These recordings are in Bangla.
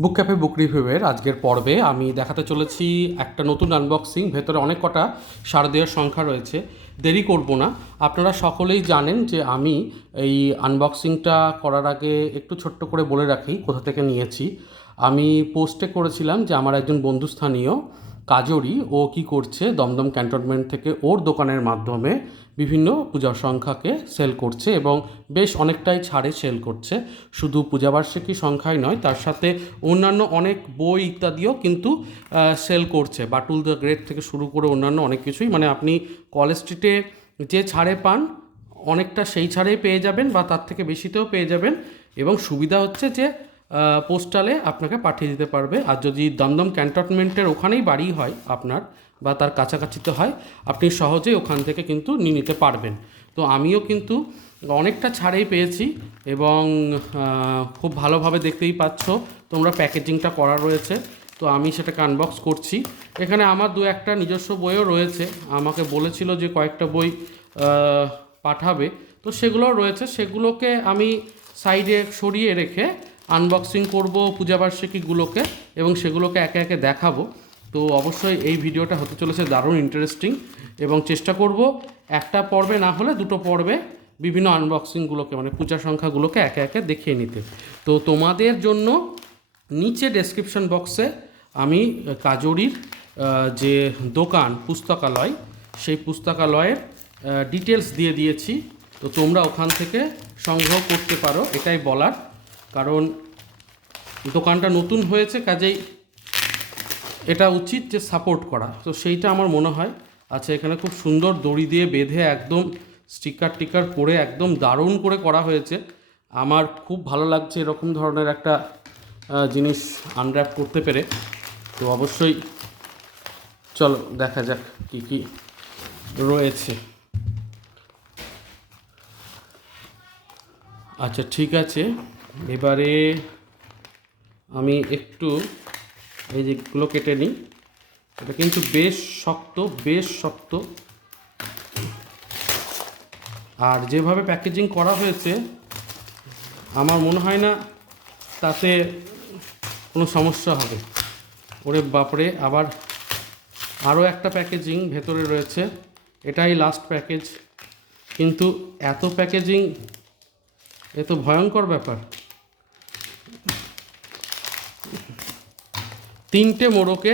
বুক ক্যাফে বুক রিভিউয়ের আজকের পর্বে আমি দেখাতে চলেছি একটা নতুন আনবক্সিং ভেতরে অনেক কটা শারদীয় সংখ্যা রয়েছে। দেরি করব না। আপনারা সকলেই জানেন যে আমি এই আনবক্সিংটা করার আগে একটু ছোট্ট করে বলে রাখি, কোথা থেকে নিয়েছি। আমি পোস্টে করেছিলাম যে আমার একজন বন্ধুস্থানীয় কাজরি, ও কি করছে দমদম ক্যান্টনমেন্ট থেকে ওর দোকানের মাধ্যমে। বিভিন্ন পূজা সংখ্যাকে সেল করছে এবং বেশ অনেকটাই ছাড়ে সেল করছে। শুধু পূজাবার্ষিকী সংখ্যাই নয়, তার সাথে অন্যান্য অনেক বই ইত্যাদিও কিন্তু সেল করছে। বাটুল দ্য গ্রেট থেকে শুরু করে অন্যান্য অনেক কিছুই। মানে আপনি কলেজ স্ট্রিটে যে ছাড়ে পান, অনেকটা সেই ছাড়েই পেয়ে যাবেন বা তার থেকে বেশিতেও পেয়ে যাবেন। এবং সুবিধা হচ্ছে যে পোস্টালে আপনাকে পাঠিয়ে দিতে পারবে। আর যদি দমদম ক্যান্টনমেন্টের ওখানেই বাড়ি হয় আপনার বা তার কাছাকাছিতে হয়, আপনি সহজেই ওখান থেকে কিন্তু নিয়ে নিতে পারবেন। তো আমিও কিন্তু অনেকটা ছাড়েই পেয়েছি এবং খুব ভালোভাবে দেখতেই পাচ্ছ তোমরা প্যাকেজিংটা করা রয়েছে। তো আমি সেটাকে আনবক্স করছি। এখানে আমার দু একটা নিজস্ব বইও রয়েছে। আমাকে বলেছিল যে কয়েকটা বই পাঠাবে। তো সেগুলো রয়েছে। সেগুলোকে আমি সাইডে সরিয়ে রেখে আনবক্সিং করব পূজাবার্ষিকীগুলোকে এবং সেগুলোকে একে একে দেখাবো। তো অবশ্যই এই ভিডিওটা হতে চলেছে দারুণ ইন্টারেস্টিং এবং চেষ্টা করব একটা পর্বে না হলে দুটো পর্বে বিভিন্ন আনবক্সিংগুলোকে মানে পূজা সংখ্যাগুলোকে একে একে দেখিয়ে নিতে। তো তোমাদের জন্য নিচে ডেসক্রিপশন বক্সে আমি কাজরির যে দোকান, পুস্তকালয়, সেই পুস্তকালয়ের ডিটেলস দিয়ে দিয়েছি। তো তোমরা ওখান থেকে সংগ্রহ করতে পারো, এটাই বলার। কারণ দোকানটা নতুন হয়েছে, কাজেই এটা উচিত যে সাপোর্ট করা। তো সেইটা আমার মনে হয়। আচ্ছা এখানে খুব সুন্দর দড়ি দিয়ে বেঁধে একদম স্টিকার টিকার করে একদম দারুণ করে করা হয়েছে। আমার খুব ভালো লাগছে এরকম ধরনের একটা জিনিস আনর্যাপ করতে পেরে। তো অবশ্যই চলো, দেখা যাক কী কী রয়েছে। আচ্ছা ঠিক আছে। এবারে আমি একটু এই যেগুলো কেটে নিই। এটা কিন্তু বেশ শক্ত বেশ শক্ত। আর যেভাবে প্যাকেজিং করা হয়েছে, আমার মনে হয় না তাতে কোনো সমস্যা হবে। ওরে বাপরে, আবার আরও একটা প্যাকেজিং ভেতরে রয়েছে। এটাই লাস্ট প্যাকেজ কিন্তু এত প্যাকেজিং এ তো ভয়ঙ্কর ব্যাপার। তিনটে মোড়কে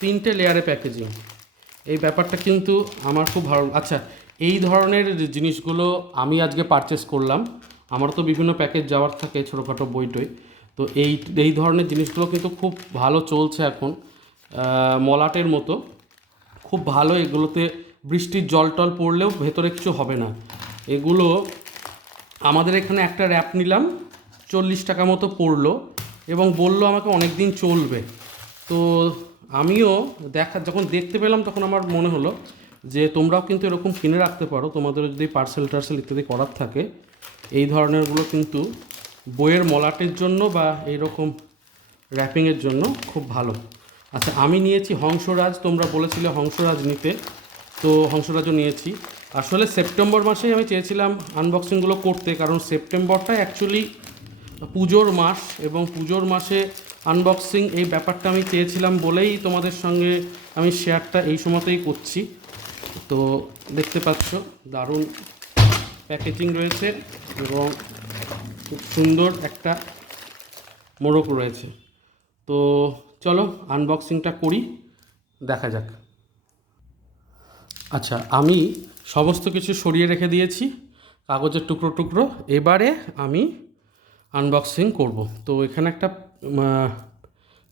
তিনটে লেয়ারে প্যাকেজিং। এই ব্যাপারটা কিন্তু আমার খুব ভালো আচ্ছা এই ধরনের জিনিসগুলো আমি আজকে পারচেস করলাম, আমার তো বিভিন্ন প্যাকেজ যাওয়ার থাকে ছোটোখাটো বই টই তো এই এই ধরনের জিনিসগুলো কিন্তু খুব ভালো চলছে এখন। মলাটের মতো। খুব ভালো এগুলোতে বৃষ্টির জল টল পড়লেও ভেতরে কিছু হবে না। এগুলো আমাদের এখানে একটা র্যাপ নিলাম, চল্লিশ টাকা মতো পড়ল এবং বলল আমাকে অনেক দিন চলবে। তো আমিও দেখা, যখন দেখতে পেলাম তখন আমার মনে হলো যে তোমরাও কিন্তু এরকম কিনে রাখতে পারো। তোমাদের যদি পার্সেল টার্সেল ইত্যাদি করার থাকে, এই ধরনেরগুলো কিন্তু বইয়ের মলাটের জন্য বা এইরকম র্যাপিংয়ের জন্য খুব ভালো। আচ্ছা আমি নিয়েছি হংসরাজ, তোমরা বলেছিলে হংসরাজ নিতে। তো হংসরাজও নিয়েছি। আসলে সেপ্টেম্বর মাসেই আমি চেয়েছিলাম আনবক্সিংগুলো করতে, কারণ সেপ্টেম্বরটা অ্যাকচুয়ালি পুজোর মাস এবং পুজোর মাসে আনবক্সিং এই ব্যাপারটা আমি চেয়েছিলাম বলেই তোমাদের সঙ্গে আমি শেয়ারটা এই সময়তেই করছি। তো দেখতে পাচ্ছ, দারুণ প্যাকেজিং রয়েছে এবং খুব সুন্দর একটা মোড়ক রয়েছে। তো চলো আনবক্সিংটা করি, দেখা যাক। আচ্ছা আমি সমস্ত কিছু সরিয়ে রেখে দিয়েছি, কাগজের টুকরো টুকরো। এবারে আমি আনবক্সিং করব। তো এখানে একটা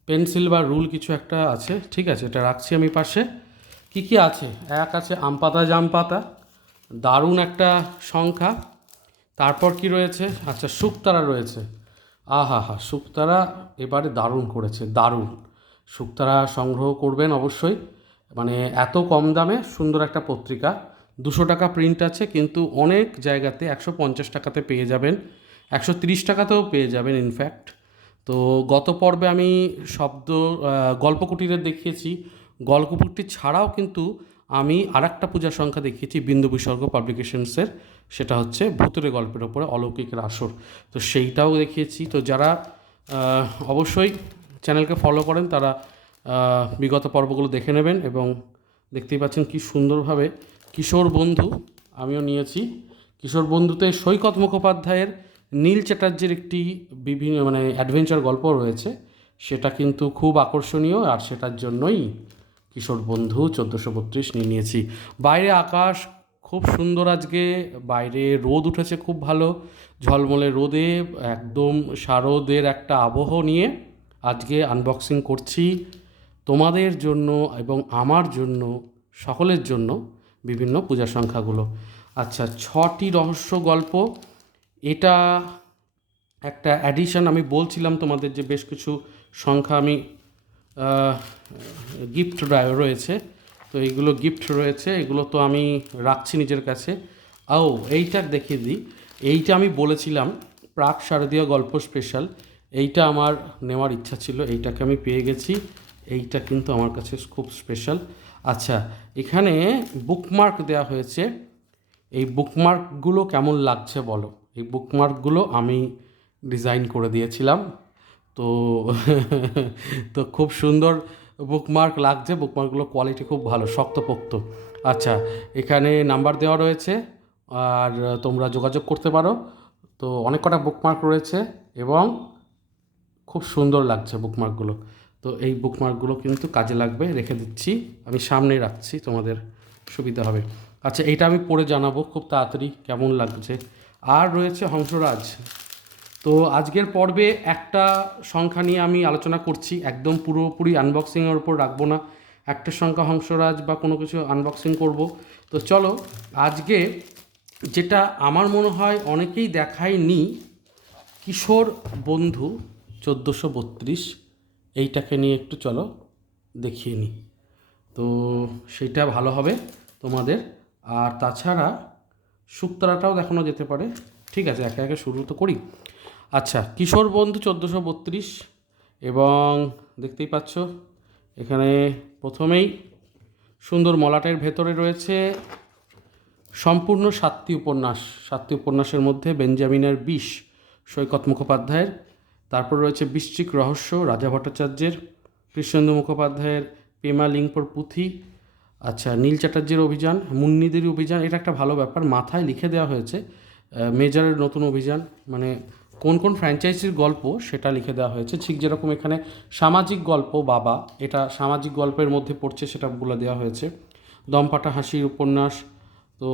পেন্সিল বা রুল কিছু একটা আছে, ঠিক আছে? এটা রাখছি আমি পাশে। কি কি আছে? এক আছে আম পাতা, জাম পাতা, দারুণ একটা সংখ্যা। তারপর কি রয়েছে? আচ্ছা শুকতারা রয়েছে। আহা হা, শুকতারা এবারে দারুণ করেছে, দারুণ। শুকতারা সংগ্রহ করবেন অবশ্যই। মানে এত কম দামে সুন্দর একটা পত্রিকা। দুশো টাকা প্রিন্ট আছে, কিন্তু অনেক জায়গাতে একশো পঞ্চাশ টাকাতে পেয়ে যাবেন। একশো তিরিশ টাকাতেও পেয়ে যাবেন ইনফ্যাক্ট তো গত পর্বে আমি শব্দ আহ, গল্পকুটিরের দেখিয়েছি। গল্পকুটি ছাড়াও কিন্তু আমি আরেকটা পূজার সংখ্যা দেখিয়েছি বিন্দু বিসর্গ পাবলিকেশনসের। সেটা হচ্ছে ভূতুরে গল্পের ওপরে অলৌকিকের আসর তো সেইটাও দেখিয়েছি। তো যারা অবশ্যই চ্যানেলকে ফলো করেন তারা বিগত পর্বগুলো দেখে নেবেন এবং দেখতেই পাচ্ছেন কি সুন্দরভাবে কিশোর বন্ধু আমিও নিয়েছি। কিশোর বন্ধুতে সৈকত মুখোপাধ্যায়ের নীল চ্যাটার্জির একটি বিভিন্ন মানে অ্যাডভেঞ্চার গল্প রয়েছে। সেটা কিন্তু খুব আকর্ষণীয় আর সেটার জন্যই কিশোর বন্ধু চোদ্দোশো বত্রিশ নিয়ে নিয়েছি। বাইরে আকাশ খুব সুন্দর আজকে, বাইরে রোদ উঠেছে খুব ভালো, ঝলমলে রোদে, একদম শারদের একটা আবহ নিয়ে আজকে আনবক্সিং করছি তোমাদের জন্য এবং আমার জন্য, সকলের জন্য বিভিন্ন পূজা সংখ্যাগুলো। আচ্ছা ছটি রহস্য গল্প এটা একটা অ্যাডিশন আমি বলছিলাম তোমাদের যে বেশ কিছু সংখ্যা আমি গিফট রয়েছে। তো এইগুলো গিফট রয়েছে, এগুলো তো আমি রাখছি নিজের কাছে। ও, এইটা দেখিয়ে দিই। এইটা আমি বলেছিলাম, প্রাক শারদীয় গল্প স্পেশাল এইটা আমার নেওয়ার ইচ্ছা ছিল, এইটাকে আমি পেয়ে গেছি। এইটা কিন্তু আমার কাছে খুব স্পেশাল আচ্ছা এখানে বুকমার্ক দেওয়া হয়েছে। এই বুকমার্কগুলো কেমন লাগছে বলো? এই বুকমার্কগুলো আমি ডিজাইন করে দিয়েছিলাম। তো তো খুব সুন্দর বুকমার্ক লাগছে। বুকমার্কগুলো কোয়ালিটি খুব ভালো, শক্তপোক্ত। আচ্ছা এখানে নাম্বার দেওয়া রয়েছে আর তোমরা যোগাযোগ করতে পারো। তো অনেক কটা বুকমার্ক রয়েছে এবং খুব সুন্দর লাগছে বুকমার্কগুলো তো এই বুকমার্কগুলো কিন্তু কাজে লাগবে, রেখে দিচ্ছি। আমি সামনে রাখছি, তোমাদের সুবিধা হবে। আচ্ছা এইটা আমি পড়ে জানাব। খুব তাড়াতাড়ি কেমন লাগছে? আর রয়েছে হংসরাজ। তো আজকের পর্বে একটা সংখ্যা নিয়ে আমি আলোচনা করছি। একদম পুরোপুরি আনবক্সিংয়ের ওপর রাখব না। একটা সংখ্যা হংসরাজ বা কোনো কিছু আনবক্সিং করব। তো চলো, আজকে যেটা আমার মনে হয় অনেকেই দেখায়নি, কিশোর বন্ধু চোদ্দোশো বত্রিশ, এইটাকে নিয়ে একটু চলো দেখিয়ে নিই তো সেটা ভালো হবে তোমাদের। আর তাছাড়া শুক্তারাটাও দেখানো যেতে পারে। ঠিক আছে, একে একে শুরু তো করি। আচ্ছা কিশোর বন্ধু চোদ্দোশো বত্রিশ এবং দেখতেই পাচ্ছ, এখানে প্রথমেই সুন্দর মলাটের ভেতরে রয়েছে সম্পূর্ণ সাতটি উপন্যাস। সাতটি উপন্যাসের মধ্যে বেঞ্জামিনের বিষ, সৈকত মুখোপাধ্যায়ের, তারপর রয়েছে বৃশ্চিক রহস্য, রাজা ভট্টাচার্যের, কৃষ্ণেন্দু মুখোপাধ্যায়ের, পেমা লিঙ্কর পুঁথি আচ্ছা নীল চ্যাটার্জির অভিযান মুন্নিদের অভিযান, এটা একটা ভালো ব্যাপার। মাথায় লিখে দেওয়া হয়েছে মেজারের নতুন অভিযান মানে কোন কোন ফ্র্যাঞ্চাইজির গল্প সেটা লিখে দেওয়া হয়েছে। ঠিক যেরকম এখানে সামাজিক গল্প, বাবা, এটা সামাজিক গল্পের মধ্যে পড়ছে সেটা বলে দেওয়া হয়েছে। দমপাটা হাসির উপন্যাস, তো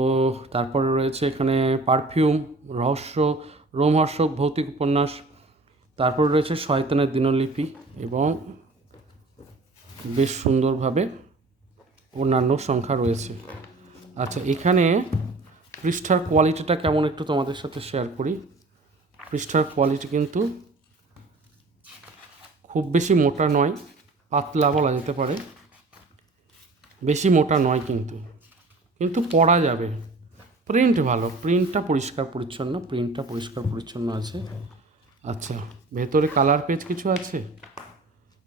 তারপরে রয়েছে এখানে পারফিউম, রহস্য, রোমহর্ষক ভৌতিক উপন্যাস, তারপর রয়েছে শয়তানের দিনলিপি এবং বেশ সুন্দরভাবে অন্যান্য সংখ্যা রয়েছে। আচ্ছা এখানে পৃষ্ঠার কোয়ালিটিটা কেমন একটু তোমাদের সাথে শেয়ার করি। পৃষ্ঠার কোয়ালিটি কিন্তু খুব বেশি মোটা নয়, পাতলা বলা যেতে পারে। বেশি মোটা নয় কিন্তু। কিন্তু পড়া যাবে। প্রিন্ট ভালো প্রিন্টটা পরিষ্কার পরিচ্ছন্ন প্রিন্টটা পরিষ্কার পরিচ্ছন্ন আছে। আচ্ছা ভেতরে কালার পেজ কিছু আছে?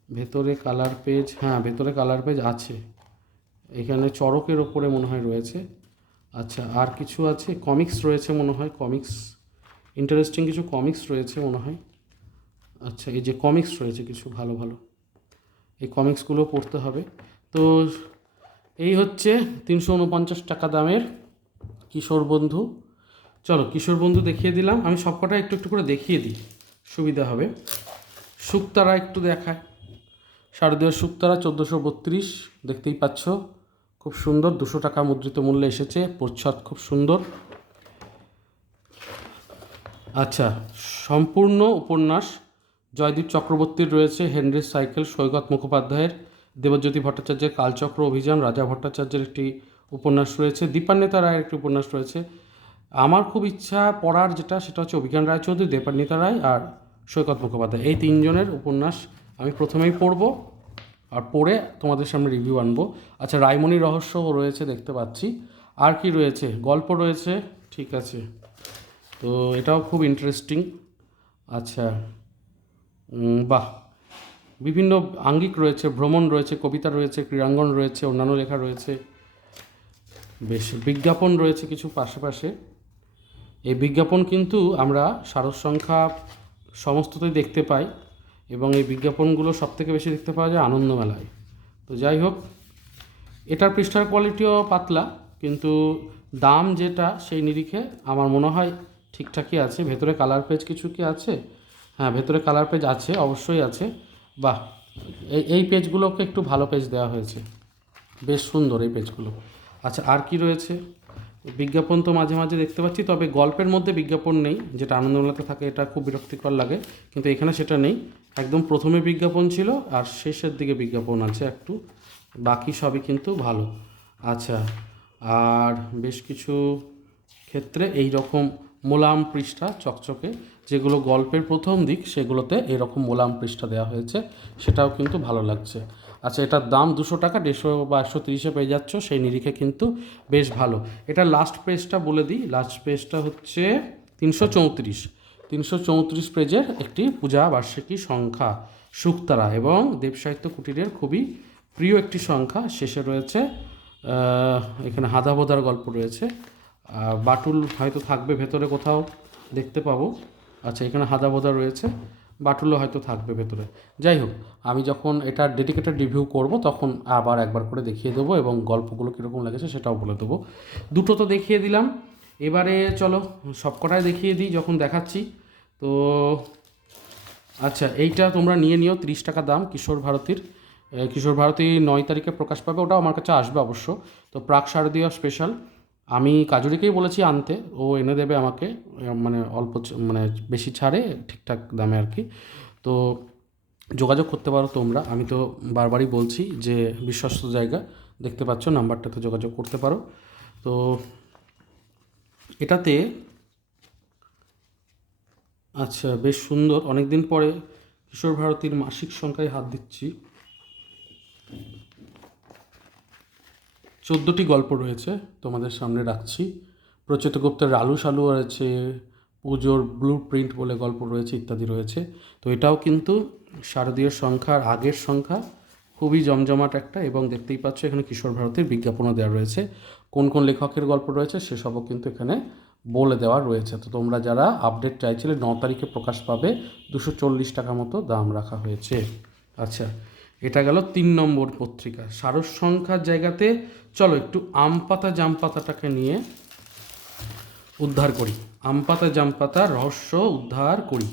ভেতরে কালার পেজ হ্যাঁ ভেতরে কালার পেজ আছে। এখানে চড়কের ওপরে মনে হয় রয়েছে। আচ্ছা আর কিছু আছে? কমিক্স রয়েছে মনে হয়, কমিক্স। ইন্টারেস্টিং কিছু কমিক্স রয়েছে মনে হয়। আচ্ছা এই যে কমিক্স রয়েছে কিছু ভালো ভালো, এই কমিক্সগুলো পড়তে হবে। তো এই হচ্ছে তিনশো উনপঞ্চাশ টাকা দামের কিশোর বন্ধু। চলো, কিশোর বন্ধু দেখিয়ে দিলাম। আমি সবকটা একটু একটু করে দেখিয়ে দিই। সুবিধা হবে। শুক্তারা একটু দেখায়। শারদীয় শুক্তারা চোদ্দোশো বত্রিশ, দেখতেই পাচ্ছ। খুব সুন্দর দুশো টাকা মুদ্রিত মূল্যে এসেছে, প্রচ্ছদ খুব সুন্দর। আচ্ছা সম্পূর্ণ উপন্যাস, জয়দীপ চক্রবর্তীর রয়েছে হেনরির সাইকেল, সৈকত মুখোপাধ্যায়ের, দেবজ্যোতি ভট্টাচার্যের কালচক্র অভিযান, রাজা ভট্টাচার্যের একটি উপন্যাস রয়েছে, দীপান্বিতা রায়ের একটি উপন্যাস রয়েছে। আমার খুব ইচ্ছা পড়ার যেটা, সেটা হচ্ছে অভিজ্ঞান রায়চৌধুরী দেবান্বিতা রায় আর সৈকত মুখোপাধ্যায়। এই তিনজনের উপন্যাস আমি প্রথমেই পড়ব। আর পড়ে তোমাদের সামনে রিভিউ আনব। আচ্ছা রায়মণি রহস্যও রয়েছে, দেখতে পাচ্ছি। আর কি রয়েছে? গল্প রয়েছে, ঠিক আছে। তো এটাও খুব ইন্টারেস্টিং আচ্ছা বাহ। বিভিন্ন আঙ্গিক রয়েছে, ভ্রমণ রয়েছে, কবিতা রয়েছে, ক্রীড়াঙ্গন রয়েছে, অন্যান্য লেখা রয়েছে। বেশ, বিজ্ঞাপন রয়েছে কিছু পাশে পাশে এই বিজ্ঞাপন কিন্তু আমরা সারস সংখ্যা সমস্ততেই দেখতে পাই। এবং এই বিজ্ঞাপনগুলো সব থেকে বেশি দেখতে পাওয়া যায় আনন্দমেলায়। তো যাই হোক, এটার পৃষ্ঠার কোয়ালিটিও পাতলা, কিন্তু দাম যেটা সেই নিরিখে আমার মনে হয় ঠিকঠাকই আছে। ভেতরে কালার পেজ কিছু কি আছে? হ্যাঁ ভেতরে কালার পেজ আছে, অবশ্যই আছে। বাহ! এই এই পেজগুলোকে একটু ভালো পেজ দেওয়া হয়েছে। বেশ সুন্দর এই পেজগুলো আচ্ছা আর কি রয়েছে? বিজ্ঞাপন তো মাঝে মাঝে দেখতে পাচ্ছি, তবে গল্পের মধ্যে বিজ্ঞাপন নেই, যেটা আনন্দমেলাতে থাকে, এটা খুব বিরক্তিকর লাগে, কিন্তু এখানে সেটা নেই। একদম প্রথমে বিজ্ঞাপন ছিল আর শেষের দিকে বিজ্ঞাপন আছে একটু। বাকি সবই কিন্তু ভালো। আচ্ছা আর বেশ কিছু ক্ষেত্রে এই রকম মোলাম পৃষ্ঠা চকচকে, যেগুলো গল্পের প্রথম দিক, সেগুলোতে এরকম মোলাম পৃষ্ঠা দেওয়া হয়েছে, সেটাও কিন্তু ভালো লাগছে। আচ্ছা এটার দাম দুশো টাকা, দেড়শো বা একশো তিরিশে পেয়ে যাচ্ছ, সেই নিরিখে কিন্তু বেশ ভালো। এটা লাস্ট পেজটা বলে দিই। লাস্ট পেজটা হচ্ছে তিনশো চৌত্রিশ। তিনশো চৌত্রিশ পেজের একটি পূজা বার্ষিকী সংখ্যা শুক্তারা এবং দেবসাহিত্য কুটিরের খুবই প্রিয় একটি সংখ্যা। শেষে রয়েছে এখানে হাদাবোদার গল্প রয়েছে। বাটুল হয়তো থাকবে ভেতরে কোথাও, দেখতে পাবো। আচ্ছা এখানে হাদাবোদা রয়েছে, বাটুলও হয়তো থাকবে ভেতরে। যাই হোক, আমি যখন এটা ডেডিকেটেড রিভিউ করব, তখন আবার একবার করে দেখিয়ে দেবো এবং গল্পগুলো কীরকম লেগেছে সেটাও বলে দেবো। দুটো তো দেখিয়ে দিলাম। এবারে চলো, সবকটাই দেখিয়ে দিই যখন দেখাচ্ছি। তো আচ্ছা এইটা তোমরা নিয়ে নিও, তিরিশ টাকা দাম কিশোর ভারতীর। কিশোর ভারতী নয় তারিখে প্রকাশ পাবে ওটা আমার কাছে আসবে অবশ্য। তো প্রাক শারদীয় স্পেশাল আমি কাজুরিকেই বলেছি আনতে, ও এনে দেবে আমাকে মানে অল্প মানে বেশি ছাড়ে, ঠিকঠাক দামে আর কি। তো যোগাযোগ করতে পারো তোমরা, আমি তো বারবারই বলছি যে বিশ্বস্ত জায়গা, দেখতে পাচ্ছ, নাম্বারটাতে যোগাযোগ করতে পারো। তো এটাতে আচ্ছা বেশ সুন্দর। অনেক দিন পরে কিশোর ভারতীর মাসিক সংখ্যায় হাত দিচ্ছি। চোদ্দোটি গল্প রয়েছে তোমাদের সামনে রাখছি। প্রচেত গুপ্তের রালু সালু রয়েছে, পুজোর ব্লু প্রিন্ট বলে গল্প রয়েছে, ইত্যাদি রয়েছে। তো এটাও কিন্তু শারদীয় সংখ্যার আগের সংখ্যা খুবই জমজমাট একটা এবং দেখতেই পাচ্ছ এখানে কিশোর ভারতীর বিজ্ঞাপনও দেওয়া রয়েছে। কোন কোন লেখকের গল্প রয়েছে সেসবও কিন্তু এখানে বলে দেওয়া রয়েছে। তো তোমরা যারা আপডেট চাইছিলে, ন তারিখে প্রকাশ পাবে, দুশো চল্লিশ টাকা মতো দাম রাখা হয়েছে। আচ্ছা এটা গেল তিন নম্বর পত্রিকা। সারস সংখ্যার জায়গাতে, চলো একটু আম পাতা, জাম পাতাটাকে নিয়ে উদ্ধার করি। আম পাতা, জাম পাতা, রহস্য উদ্ধার করি।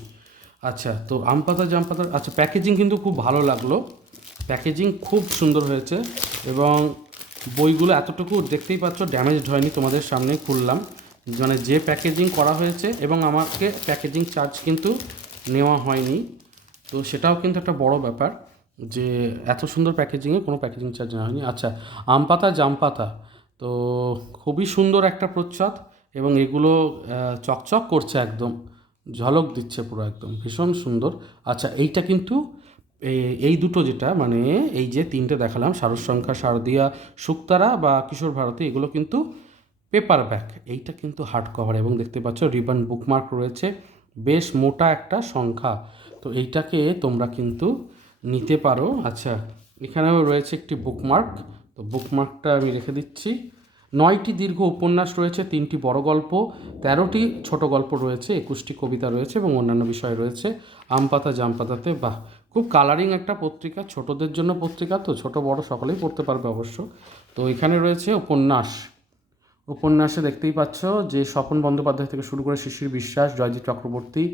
আচ্ছা তো আম পাতা, জাম পাতা আচ্ছা প্যাকেজিং কিন্তু খুব ভালো লাগল। প্যাকেজিং খুব সুন্দর হয়েছে এবং বইগুলো এতটুকু দেখতেই পাচ্ছ ড্যামেজড হয়নি, তোমাদের সামনে খুললাম। মানে যে প্যাকেজিং করা হয়েছে এবং আমাকে প্যাকেজিং চার্জ কিন্তু নেওয়া হয়নি। তো সেটাও কিন্তু একটা বড় ব্যাপার যে এত সুন্দর প্যাকেজিংয়ে কোনো প্যাকেজিং চার্জ নেওয়া হয়নি। আচ্ছা আম পাতা, জাম পাতা। তো খুবই সুন্দর একটা প্রচ্ছদ এবং এগুলো চকচক করছে একদম। ঝলক দিচ্ছে পুরো একদম, ভীষণ সুন্দর। আচ্ছা এইটা কিন্তু এই দুটো যেটা মানে এই যে তিনটে দেখালাম, সারস সংখ্যা, শারদিয়া, শুক্তারা বা কিশোর ভারতী, এগুলো কিন্তু পেপার ব্যাক এইটা কিন্তু হার্ড কভার এবং দেখতে পাচ্ছ রিবন বুকমার্ক রয়েছে, বেশ মোটা একটা সংখ্যা। তো এইটাকে তোমরা কিন্তু নিতে পারো। আচ্ছা এখানেও রয়েছে একটি বুকমার্ক তো বুকমার্কটা আমি রেখে দিচ্ছি। নয়টি দীর্ঘ উপন্যাস রয়েছে, তিনটি বড় গল্প, তেরোটি ছোট গল্প রয়েছে, একুশটি কবিতা রয়েছে এবং অন্যান্য বিষয় রয়েছে। আম পাতা জাম পাতাতে বাহ খুব কালারিং একটা পত্রিকা, ছোটদের জন্য পত্রিকা তো, ছোট বড় সকলেই পড়তে পারবে অবশ্য। তো এখানে রয়েছে উপন্যাস। উপন্যাসে দেখতেই পাচ্ছ যে স্বপন বন্দ্যোপাধ্যায় থেকে শুরু করে শিশির বিশ্বাস, জয়জিৎ চক্রবর্তী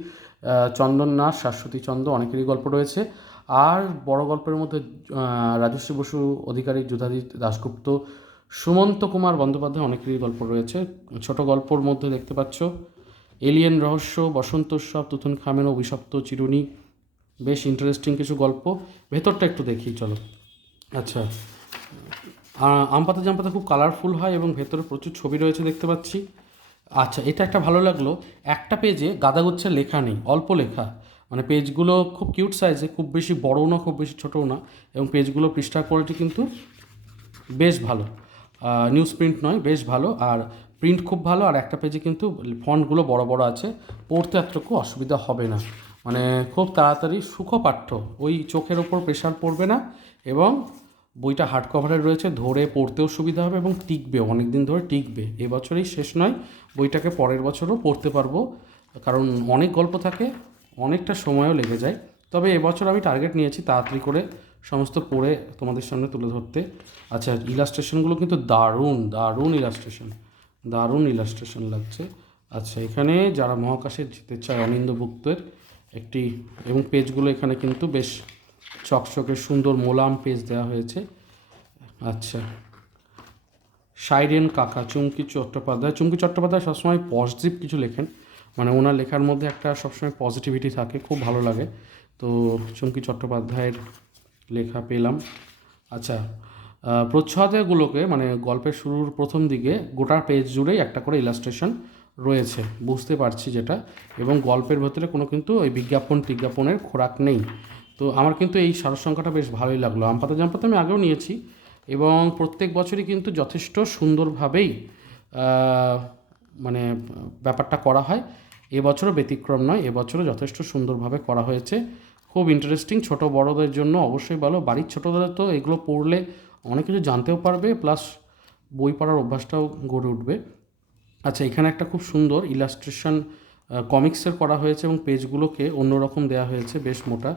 চন্দন নাথ, শাশ্বতী চন্দ অনেকেরই গল্প রয়েছে। আর বড় গল্পের মধ্যে রাজস্বী বসু, অধিকারী যুধাজিৎ দাশগুপ্ত, সুমন্ত কুমার বন্দ্যোপাধ্যায় অনেকেরই গল্প রয়েছে। ছোট গল্পর মধ্যে দেখতে পাচ্ছ, এলিয়েন রহস্য, বসন্ত উৎসব তুথন খামেন অভিশপ্ত চিরুনি বেশ ইন্টারেস্টিং কিছু গল্প। ভেতরটা একটু দেখি, চলো। আচ্ছা আম পাতা, জাম পাতা খুব কালারফুল হয় এবং ভেতরে প্রচুর ছবি রয়েছে দেখতে পাচ্ছি। আচ্ছা এটা একটা ভালো লাগল। একটা পেজে গাদাগুচ্ছের লেখা নেই, অল্প লেখা। মানে পেজগুলো খুব কিউট সাইজে খুব বেশি বড়ও না, খুব বেশি ছোটও না এবং পেজগুলো পৃষ্ঠার কোয়ালিটি কিন্তু বেশ ভালো। নিউজ প্রিন্ট নয়, বেশ ভালো। আর প্রিন্ট খুব ভালো, আর একটা পেজে কিন্তু ফন্টগুলো বড় বড় আছে। পড়তে এতটুকু অসুবিধা হবে না। মানে খুব তাড়াতাড়ি সুখপাঠ্য। ওই চোখের ওপর প্রেশার পড়বে না এবং বইটা হার্ড কভারে রয়েছে, ধরে পড়তেও সুবিধা হবে এবং টিকবে অনেক দিন ধরে টিকবে। এবছরেই শেষ নয়, বইটাকে পরের বছরও পড়তে পারব। কারণ অনেক গল্প থাকে, অনেকটা সময়ও লেগে যায়। তবে এবছর আমি টার্গেট নিয়েছি তাড়াতাড়ি করে সমস্ত পড়ে তোমাদের সামনে তুলে ধরতে। আচ্ছা ইলাস্ট্রেশনগুলো কিন্তু দারুণ দারুণ ইলাস্ট্রেশন দারুণ ইলাস্ট্রেশন লাগছে। আচ্ছা এখানে যারা মহাকাশে যেতে চায় অনিন্দ গুপ্তের একটি, এবং পেজগুলো এখানে কিন্তু বেশ চকচকে সুন্দর মোলাম পেজ দেওয়া হয়েছে। আচ্ছা। সাইরেন কাকা, চুমকি চট্টোপাধ্যায়। চুমকি চট্টোপাধ্যায় সবসময় পজিটিভ কিছু লেখেন। মানে ওনার লেখার মধ্যে একটা সবসময় পজিটিভিটি থাকে, খুব ভালো লাগে। তো চুমকি চট্টোপাধ্যায়ের লেখা পেলাম। আচ্ছা প্রচ্ছদগুলোকে মানে গল্পের শুরুর প্রথম দিকে গোটা পেজ জুড়েই একটা করে ইলাস্ট্রেশন রয়েছে, বুঝতে পারছি যেটা। এবং গল্পের ভেতরে কোনো কিন্তু ওই বিজ্ঞাপন, টিজ্ঞাপনের খোরাক নেই। তো আমার কিন্তু এই সারসংখ্যাটা বেশ ভালোই লাগল। আমপাতা জামপাতা আমি আগেও নিয়েছি এবং প্রত্যেক বছরই কিন্তু যথেষ্ট সুন্দরভাবেই মানে ব্যাপারটা করা হয়। এবছরও ব্যতিক্রম নয়, এবছরও যথেষ্ট সুন্দরভাবে করা হয়েছে। খুব ইন্টারেস্টিং ছোট বড়দের জন্য অবশ্যই ভালো। বাড়ির ছোটোদের তো এগুলো পড়লে অনেক কিছু জানতেও পারবে, প্লাস বই পড়ার অভ্যাসটাও গড়ে উঠবে। আচ্ছা এখানে একটা খুব সুন্দর ইলাস্ট্রেশন কমিক্সের করা হয়েছে এবং পেজগুলোকে অন্যরকম দেওয়া হয়েছে, বেশ মোটা।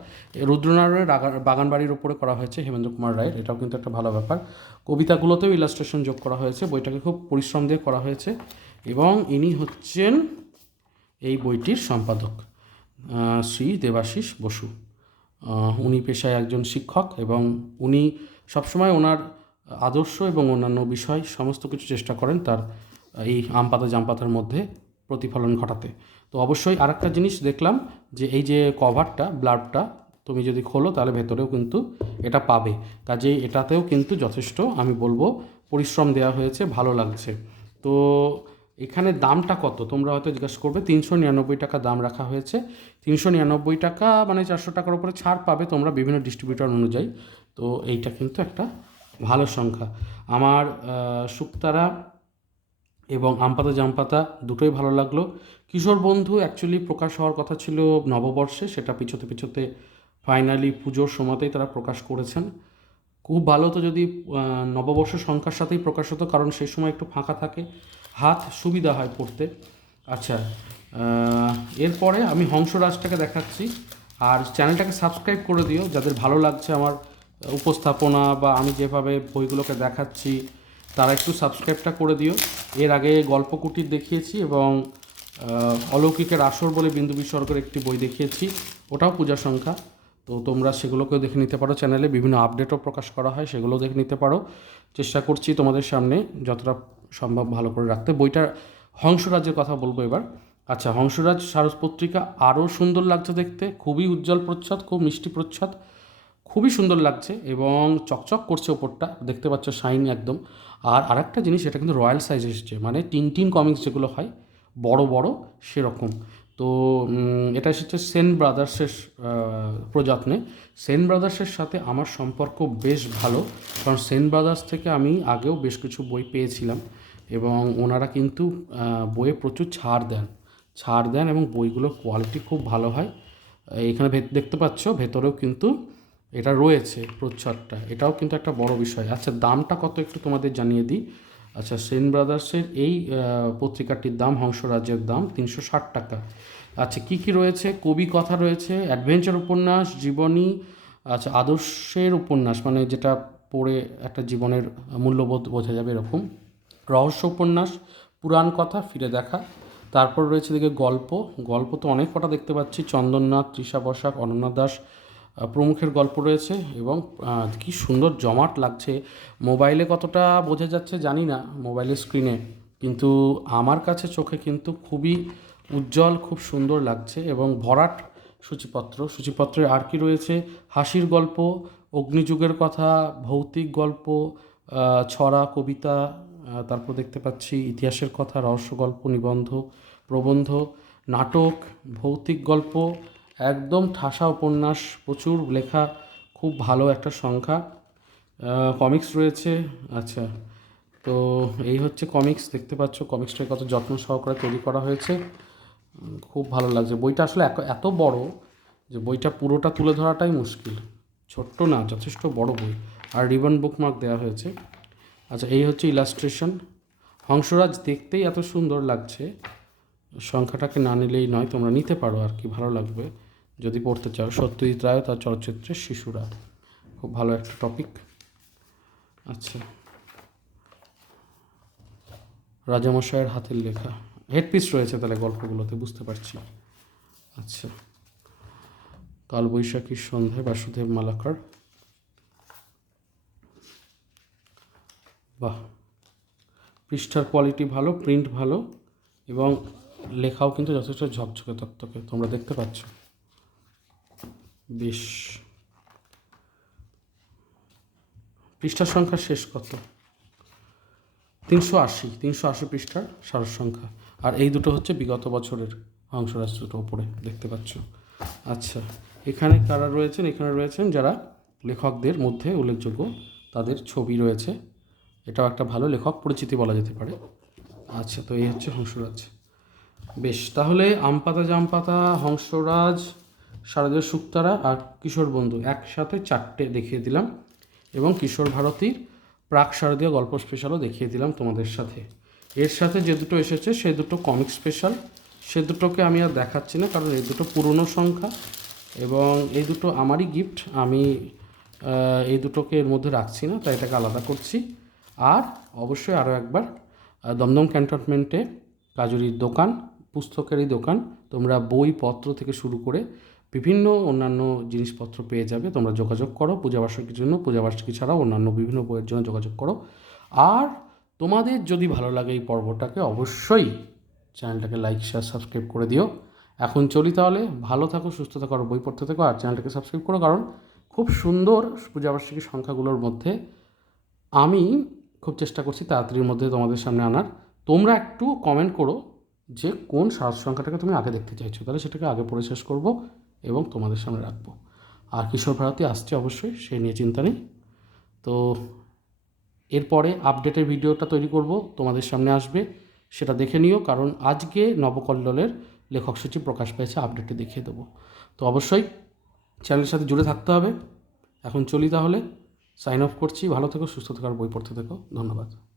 রুদ্রনারায়ণের বাগানবাড়ির ওপরে করা হয়েছে হেমেন্দ্র কুমার রায়ের, এটাও কিন্তু একটা ভালো ব্যাপার। কবিতাগুলোতেও ইলাস্ট্রেশন যোগ করা হয়েছে, বইটাকে খুব পরিশ্রম দিয়ে করা হয়েছে এবং ইনি হচ্ছেন এই বইটির সম্পাদক শ্রী দেবাশিস বসু। উনি পেশায় একজন শিক্ষক এবং উনি সবসময় ওনার আদর্শ এবং অন্যান্য বিষয় সমস্ত কিছু চেষ্টা করেন তার এই আম পাতা, জাম পাতার মধ্যে প্রতিফলন ঘটাতে। তো অবশ্যই আরেকটা জিনিস দেখলাম যে এই যে কভারটা, ব্লাডটা তুমি যদি খোলো তাহলে ভেতরেও কিন্তু এটা পাবে। কাজেই এটাতেও কিন্তু যথেষ্ট, আমি বলব, পরিশ্রম দেওয়া হয়েছে, ভালো লাগছে। তো এখানে দামটা কত? তোমরা হয়তো জিজ্ঞাসা করবে, তিনশো নিরানব্বই টাকা দাম রাখা হয়েছে। তিনশো নিরানব্বই টাকা মানে চারশো টাকার উপরে ছাড় পাবে তোমরা বিভিন্ন ডিস্ট্রিবিউটর অনুযায়ী। তো এইটা কিন্তু একটা ভালো সংখ্যা। আমার শুক্তারা এবং আমপাতা জামপাতা দুটোই ভালো লাগল। কিশোর বন্ধু অ্যাকচুয়ালি প্রকাশ হওয়ার কথা ছিল নববর্ষে, সেটা পিছোতে পিছোতে ফাইনালি পুজোর সময়তেই তারা প্রকাশ করেছেন। খুব ভালো তো যদি নববর্ষ সংখ্যার সাথেই প্রকাশ হতো, কারণ সেই সময় একটু ফাঁকা থাকে, হাত সুবিধা হয় পড়তে। আচ্ছা এরপরে আমি হংসরাজটাকে দেখাচ্ছি। আর চ্যানেলটাকে সাবস্ক্রাইব করে দিও, যাদের ভালো লাগছে আমার উপস্থাপনা বা আমি যেভাবে বইগুলোকে দেখাচ্ছি তারা একটু সাবস্ক্রাইবটা করে দিও। এর আগে গল্প কুটির দেখিয়েছি এবং অলৌকিকের আসর বলে বিন্দু বিসর্গের একটি বই দেখিয়েছি। ওটাও পূজা সংখ্যা। তো তোমরা সেগুলোকেও দেখে নিতে পারো চ্যানেলে। বিভিন্ন আপডেটও প্রকাশ করা হয়, সেগুলোও দেখে নিতে পারো। চেষ্টা করছি তোমাদের সামনে যতটা সম্ভব ভালো করে রাখতে। বইটার হংসরাজের কথা বলব এবার। আচ্ছা হংসরাজ সারস পত্রিকা আরও সুন্দর লাগছে দেখতে। খুবই উজ্জ্বল প্রচ্ছদ, খুব মিষ্টি প্রচ্ছদ। খুবই সুন্দর লাগছে এবং চকচক করছে ওপরটা, দেখতে পাচ্ছ শাইন একদম। আর আরেকটা জিনিস, এটা কিন্তু রয়্যাল সাইজ এসেছে মানে টিন টিন কমিক্স যেগুলো হয়, বড় বড় সেরকম। তো এটা এসেছে সেন ব্রাদার্সের প্রযত্নে। সেন ব্রাদার্সের সাথে আমার সম্পর্ক বেশ ভালো, কারণ সেন ব্রাদার্স থেকে আমি আগেও বেশ কিছু বই পেয়েছিলাম এবং ওনারা কিন্তু বইয়ে প্রচুর ছাড় দেন। ছাড় দেন এবং বইগুলোর কোয়ালিটি খুব ভালো হয়। এখানে দেখতে পাচ্ছ, ভেতরেও কিন্তু এটা রয়েছে প্রচ্ছদটা এটাও কিন্তু একটা বড় বিষয়। আচ্ছা দামটা কত একটু তোমাদের জানিয়ে দিই? আচ্ছা সেন ব্রাদার্সের এই পত্রিকাটির দাম, হংসরাজ্যের দাম তিনশো ষাট টাকা। আচ্ছা কি কি রয়েছে? কবি কথা রয়েছে, অ্যাডভেঞ্চার উপন্যাস, জীবনী আচ্ছা আদর্শের উপন্যাস মানে যেটা পড়ে একটা জীবনের মূল্যবোধ বোঝা যাবে এরকম। রহস্য উপন্যাস, পুরাণ কথা, ফিরে দেখা। তারপর রয়েছে দিকে গল্প। গল্প তো অনেক কটা দেখতে পাচ্ছি। চন্দননাথ, তৃষা বসাক, অনন্যা দাস প্রমুখের গল্প রয়েছে এবং কি সুন্দর জমাট লাগছে। মোবাইলে কতটা বোঝা যাচ্ছে জানি না, মোবাইলের স্ক্রিনে কিন্তু আমার কাছে চোখে কিন্তু খুবই উজ্জ্বল, খুব সুন্দর লাগছে এবং ভরাট সূচিপত্র। সূচিপত্রে আর কি রয়েছে? হাসির গল্প, অগ্নিযুগের কথা, ভৌতিক গল্প ছড়া, কবিতা তারপর দেখতে পাচ্ছি ইতিহাসের কথা, রহস্য গল্প, নিবন্ধ, প্রবন্ধ, নাটক, ভৌতিক গল্প একদম ঠাসা উপন্যাস, প্রচুর লেখা, খুব ভালো একটা সংখ্যা। কমিক্স রয়েছে আচ্ছা তো এই হচ্ছে কমিক্স দেখতে পাচ্ছ কমিক্সটা কত যত্ন সহকারে তৈরি করা হয়েছে। খুব ভালো লাগছে। বইটা আসলে এত- বড় যে বইটা পুরোটা তুলে ধরাটাই মুশকিল। ছোট্ট না, যথেষ্ট বড় বই। আর রিবন বুকমার্ক দেওয়া হয়েছে। আচ্ছা এই হচ্ছে ইলাস্ট্রেশন হংসরাজ দেখতেই এত সুন্দর লাগছে। সংখ্যাটাকে না নিলেই নয়, তোমরা নিতে পারো আর কি, ভালো লাগবে। যদি পড়তে চাও, সত্যজিৎ রায়, তার চলচ্চিত্রের শিশুরা। খুব ভালো একটা টপিক আচ্ছা। রাজামশাইয়ের হাতের লেখা। হেডপিস রয়েছে তাহলে গল্পগুলোতে, বুঝতে পারছি। আচ্ছা। কালবৈশাখীর সন্ধ্যায় বাসুদেব মালাকার। বাহ। পৃষ্ঠার কোয়ালিটি ভালো প্রিন্ট ভালো, এবং লেখাও কিন্তু যথেষ্ট ঝকঝকে তক্তকে তোমরা দেখতে পাচ্ছ। বেশ। পৃষ্ঠার সংখ্যা শেষ কত? তিনশো আশি। তিনশো আশি পৃষ্ঠার সার সংখ্যা। আর এই দুটো হচ্ছে বিগত বছরের হংসরাজ দুটো ওপরে দেখতে পাচ্ছ। আচ্ছা এখানে কারা রয়েছেন? এখানে রয়েছেন যারা লেখকদের মধ্যে উল্লেখযোগ্য। তাদের ছবি রয়েছে। এটাও একটা ভালো লেখক পরিচিতি বলা যেতে পারে। আচ্ছা তো এই হচ্ছে হংসরাজ। বেশ, তাহলে আমপাতা জামপাতা, হংসরাজ শারদীয় শুক্তারা আর কিশোর বন্ধু একসাথে চারটে দেখিয়ে দিলাম এবং কিশোর ভারতীর প্রাক শারদীয় গল্প স্পেশালও দেখিয়ে দিলাম তোমাদের সাথে। এর সাথে যে দুটো এসেছে, সে দুটো কমিক স্পেশাল সে দুটোকে আমি আর দেখাচ্ছি না, কারণ এই দুটো পুরনো সংখ্যা এবং এই দুটো আমারই গিফট আমি এই দুটোকে এর মধ্যে রাখছি না, তাই এটাকে আলাদা করছি। আর অবশ্যই আরও একবার দমদম ক্যান্টনমেন্টে কাজুরির দোকান, পুস্তকেরই দোকান। তোমরা বই পত্র থেকে শুরু করে বিভিন্ন অন্যান্য জিনিসপত্র পেয়ে যাবে, তোমরা যোগাযোগ করো পূজা পূজাবার্ষিকীর জন্য, পূজাবার্ষিকী ছাড়াও অন্যান্য বিভিন্ন বইয়ের জন্য যোগাযোগ করো। আর তোমাদের যদি ভালো লাগে এই পর্বটাকে, অবশ্যই চ্যানেলটাকে লাইক শেয়ার সাবস্ক্রাইব করে দিও। এখন চলি তাহলে, ভালো থাকো, সুস্থ থাকো, আর বই পড়তে থাকো, আর চ্যানেলটাকে সাবস্ক্রাইব করো, কারণ খুব সুন্দর পূজা পূজাবার্ষিকী সংখ্যাগুলোর মধ্যে আমি খুব চেষ্টা করছি তাড়াতাড়ির মধ্যে তোমাদের সামনে আনার। তোমরা একটু কমেন্ট করো যে কোন সাজ সংখ্যাটাকে তুমি আগে দেখতে চাইছো। তাহলে সেটাকে আগে পড়ে শেষ করব। এবং তোমাদের সামনে রাখব। আর কিশোর ভারতী আসছে অবশ্যই, সে নিয়ে চিন্তা নেই। তো এরপরে আপডেটের ভিডিওটা তৈরি করব, তোমাদের সামনে আসবে, সেটা দেখে নিও, কারণ আজকে নবকল্লোলের লেখক সূচি প্রকাশ পেয়েছে আপডেটটি দেখিয়ে দেবো। তো অবশ্যই চ্যানেলের সাথে জুড়ে থাকতে হবে। এখন চলি তাহলে সাইন অফ করছি, ভালো থেকো, সুস্থ থাকার বই পড়তে থেকো, ধন্যবাদ।